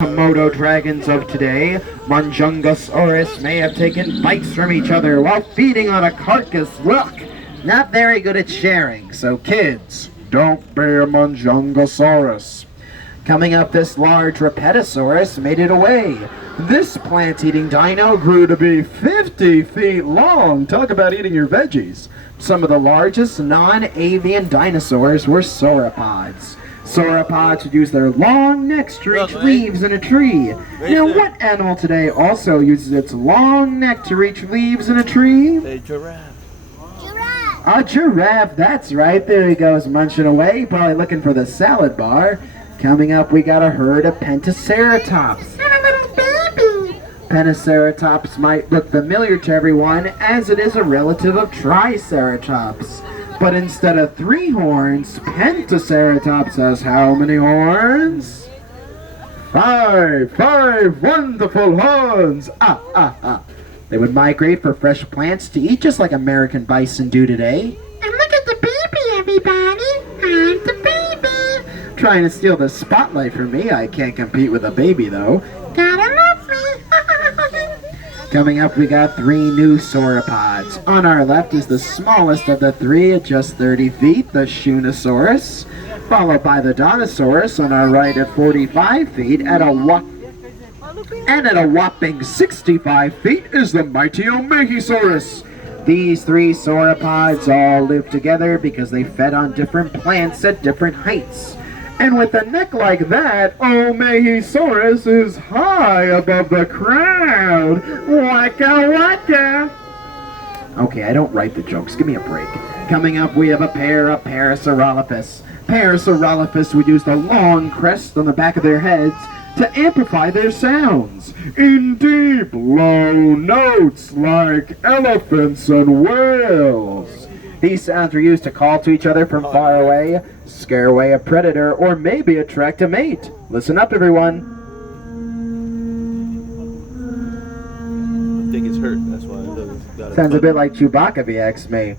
Komodo dragons of today, Manjungosaurus may have taken bites from each other while feeding on a carcass. Look, not very good at sharing, so kids, don't be a Manjungosaurus. Coming up, this large Repetisaurus made it away. This plant-eating dino grew to be 50 feet long. Talk about eating your veggies. Some of the largest non-avian dinosaurs were sauropods. Sauropods would use their long necks to reach leaves in a tree. Now, what animal today also uses its long neck to reach leaves in a tree? A giraffe. A giraffe, that's right. There he goes, munching away, probably looking for the salad bar. Coming up, we got a herd of Pentaceratops. And a little baby. Pentaceratops might look familiar to everyone, as it is a relative of Triceratops. But instead of 3 horns, Pentaceratops has how many horns? 5 wonderful horns! They would migrate for fresh plants to eat just like American bison do today. And look at the baby, everybody. I'm the baby. Trying to steal the spotlight from me. I can't compete with a baby, though. Gotta love me. Coming up, we got 3 new sauropods. On our left is the smallest of the 3 at just 30 feet, the Shunosaurus, followed by the Donosaurus on our right at 45 feet, and at a whopping 65 feet is the mighty Omegasaurus. These 3 sauropods all live together because they fed on different plants at different heights. And with a neck like that, Omegasaurus is high above the crowd. Waka waka! Okay, I don't write the jokes. Give me a break. Coming up, we have a pair of Parasaurolophus. Parasaurolophus would use the long crest on the back of their heads to amplify their sounds in deep, low notes like elephants and whales. These sounds were used to call to each other from far away, scare away a predator, or maybe attract a mate. Listen up, everyone. I think it's hurt. That's why it got Sounds a bit like Chewbacca, if you ask me.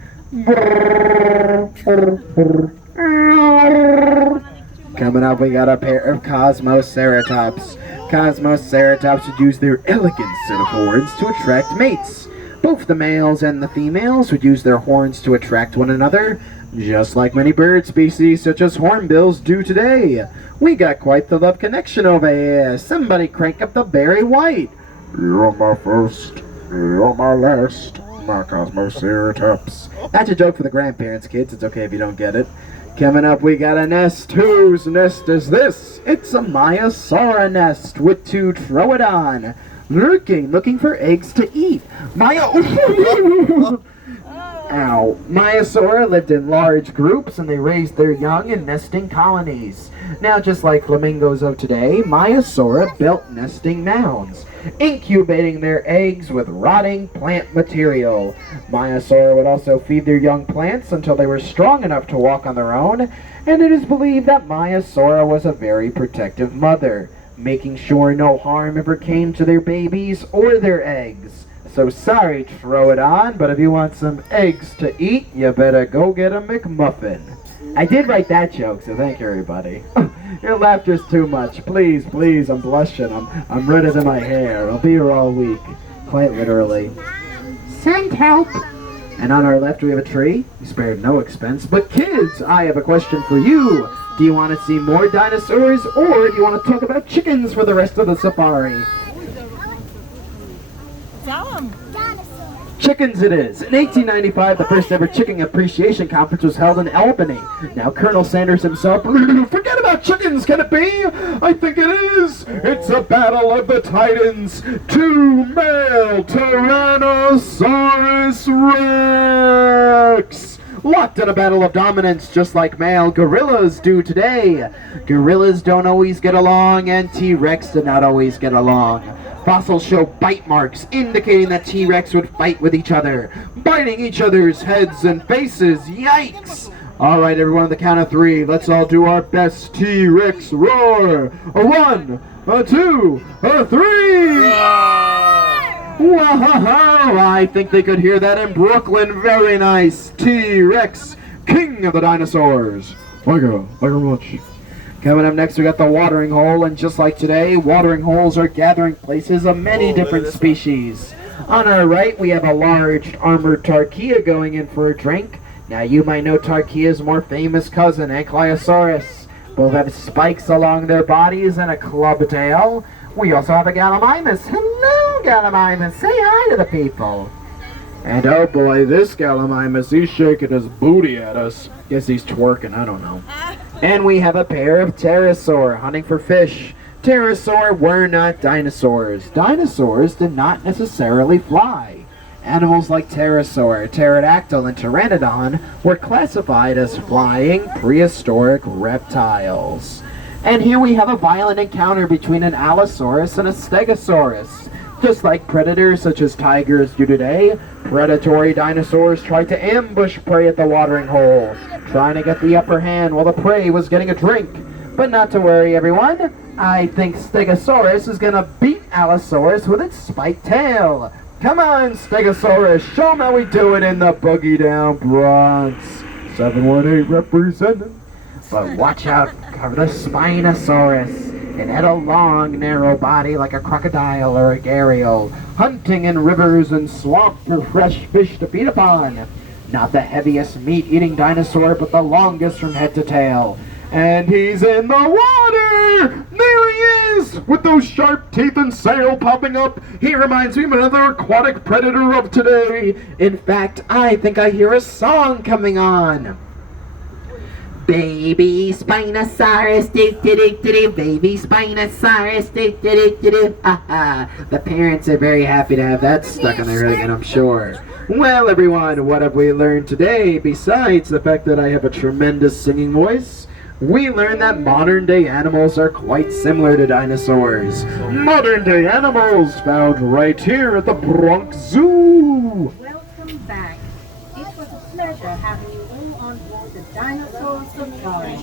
Coming up, we got a pair of Cosmoceratops. Cosmoceratops would use their elegant set of horns to attract mates. Both the males and the females would use their horns to attract one another, just like many bird species such as hornbills do today. We got quite the love connection over here. Somebody crank up the Barry White. You're my first, you're my last, my Cosmoceratops. That's a joke for the grandparents, kids. It's okay if you don't get it. Coming up, we got a nest. Whose nest is this? It's a Maiasaura nest with 2 Troodon. Looking for eggs to eat. Ow. Maiasaura lived in large groups and they raised their young in nesting colonies. Now, just like flamingos of today, Maiasaura built nesting mounds, incubating their eggs with rotting plant material. Maiasaura would also feed their young plants until they were strong enough to walk on their own, and it is believed that Maiasaura was a very protective mother, making sure no harm ever came to their babies or their eggs. So sorry, Troodon, but if you want some eggs to eat, you better go get a McMuffin. I did write that joke, so thank you, everybody. Your laughter's too much. Please, I'm blushing. I'm redder than my hair. I'll be here all week. Quite literally. Send help. And on our left, we have a tree. We spared no expense. But kids, I have a question for you. Do you want to see more dinosaurs, or do you want to talk about chickens for the rest of the safari? Tell him. Chickens it is. In 1895, the first ever Chicken Appreciation Conference was held in Albany. Now, Colonel Sanders himself, forget about chickens, can it be? I think it is. It's a battle of the titans. 2 male Tyrannosaurus Rex. Locked in a battle of dominance just like male gorillas do today. Gorillas don't always get along, and T-Rex did not always get along. Fossils show bite marks indicating that T-Rex would fight with each other, biting each other's heads and faces. Yikes! Alright, everyone, on the count of 3, let's all do our best T-Rex roar. A 1, a 2, a 3! Wow, I think they could hear that in Brooklyn. Very nice. T-Rex, king of the dinosaurs. Thank you very much. Coming up next, we got the watering hole, and just like today, watering holes are gathering places of many different species. On our right, we have a large armored tarkia going in for a drink. Now, you might know tarkia's more famous cousin, Ankylosaurus. Both have spikes along their bodies and a club tail. We also have a Gallimimus. Hello, Gallimimus. Say hi to the people. And oh boy, this Gallimimus, he's shaking his booty at us. Guess he's twerking, I don't know. And we have a pair of pterosaur hunting for fish. Pterosaur were not dinosaurs. Dinosaurs did not necessarily fly. Animals like pterosaur, pterodactyl, and pteranodon were classified as flying prehistoric reptiles. And here we have a violent encounter between an Allosaurus and a Stegosaurus. Just like predators such as tigers do today, predatory dinosaurs tried to ambush prey at the watering hole, trying to get the upper hand while the prey was getting a drink. But not to worry, everyone. I think Stegosaurus is gonna beat Allosaurus with its spiked tail. Come on, Stegosaurus, show 'em how we do it in the Boogie Down Bronx. 718 representing. But watch out for the Spinosaurus. It had a long, narrow body like a crocodile or a gharial, hunting in rivers and swamps for fresh fish to feed upon. Not the heaviest meat-eating dinosaur, but the longest from head to tail. And he's in the water! There he is! With those sharp teeth and sail popping up, he reminds me of another aquatic predator of today. In fact, I think I hear a song coming on. Baby Spinosaurus, do-do-do-do-do, baby Spinosaurus, do-do-do-do-do, ha-ha. The parents are very happy to have that stuck on their head again, I'm sure. Well, everyone, what have we learned today? Besides the fact that I have a tremendous singing voice, we learned that modern-day animals are quite similar to dinosaurs. Modern-day animals found right here at the Bronx Zoo. Welcome back. It was a pleasure having you all on board the Dinosaur Safari.